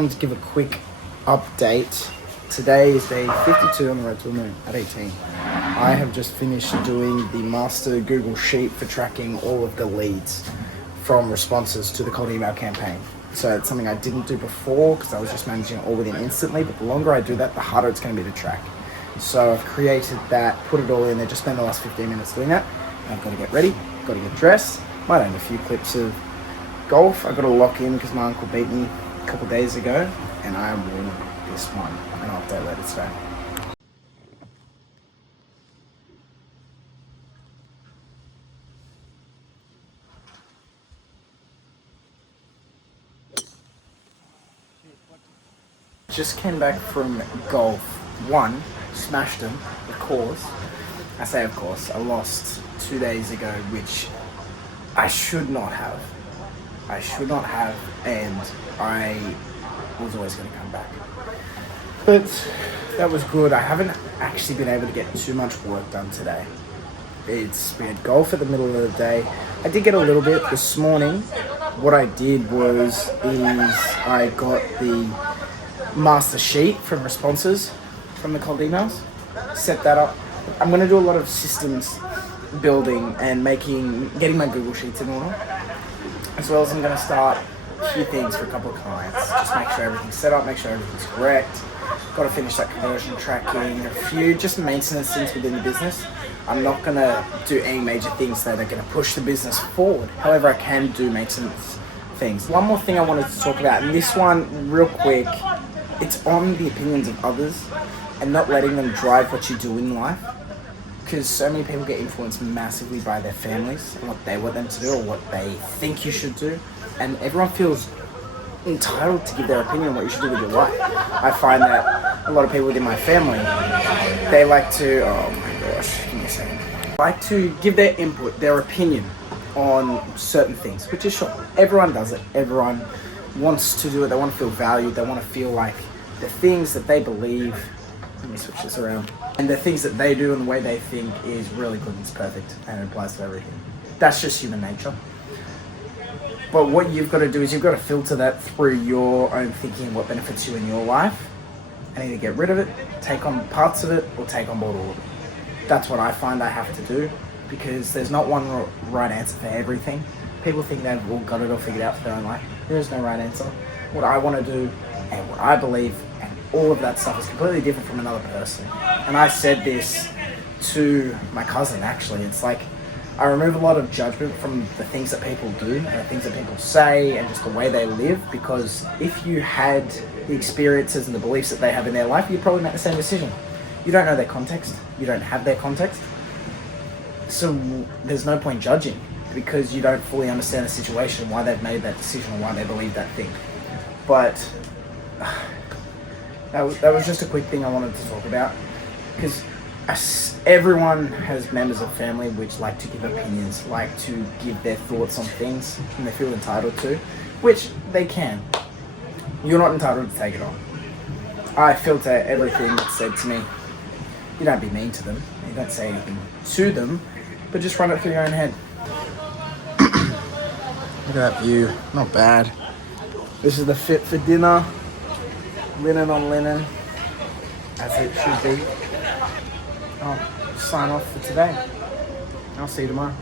To give a quick update. Today is day 52 on the road to the moon at 18. I have just finished doing the master Google Sheet for tracking all of the leads from responses to the cold email campaign. So it's something I didn't do before because I was just managing it all within instantly, but the longer I do that, the harder it's going to be to track. So I've created that, put it all in there, just spent the last 15 minutes doing that. I've got to get ready, got to get dressed, might have a few clips of golf. I've got to lock in because my uncle beat me a couple of days ago, and I am winning this one, and I'll update later today. Just came back from golf. One, smashed him, of course. I say of course, I lost 2 days ago, which I should not have. And I was always going to come back. But that was good. I haven't actually been able to get too much work done today. We had golf at the middle of the day. I did get a little bit this morning. What I did was I got the master sheet from responses from the cold emails, set that up. I'm going to do a lot of systems building and getting my Google Sheets in order, as well as I'm going to start a few things for a couple of clients. Just make sure everything's set up, make sure everything's correct. Got to finish that conversion tracking, a few just maintenance things within the business. I'm not going to do any major things that are going to push the business forward. However, I can do maintenance things. One more thing I wanted to talk about, and this one real quick, it's on the opinions of others and not letting them drive what you do in life. Because so many people get influenced massively by their families and what they want them to do or what they think you should do. And everyone feels entitled to give their opinion on what you should do with your life. I find that a lot of people within my family, they like to, oh my gosh, give me a second. Like to give their input, their opinion on certain things, which is sure. Everyone does it. Everyone wants to do it. They want to feel valued. They want to feel like the things that they believe, let me switch this around, and the things that they do and the way they think is really good and it's perfect and it applies to everything. That's just human nature. But what you've got to do is you've got to filter that through your own thinking and what benefits you in your life, and either get rid of it, take on parts of it, or take on board all of it. That's what I find I have to do, because there's not one right answer for everything. People think they've all got it all figured out for their own life. There is no right answer. What I want to do and what I believe and all of that stuff is completely different from another person. And I said this to my cousin, actually. It's like I remove a lot of judgment from the things that people do and the things that people say and just the way they live, because if you had the experiences and the beliefs that they have in their life, you'd probably make the same decision. You don't know their context. You don't have their context. So there's no point judging, because you don't fully understand the situation, why they've made that decision, or why they believe that thing. But that was just a quick thing I wanted to talk about, because everyone has members of family which like to give opinions, like to give their thoughts on things, and they feel entitled to, which they can. You're not entitled to take it on. I filter everything that's said to me. You don't be mean to them. You don't say anything to them, but just run it through your own head. Look at that view. Not bad. This is the fit for dinner. Linen on linen, as it should be. I'll sign off for today. I'll see you tomorrow.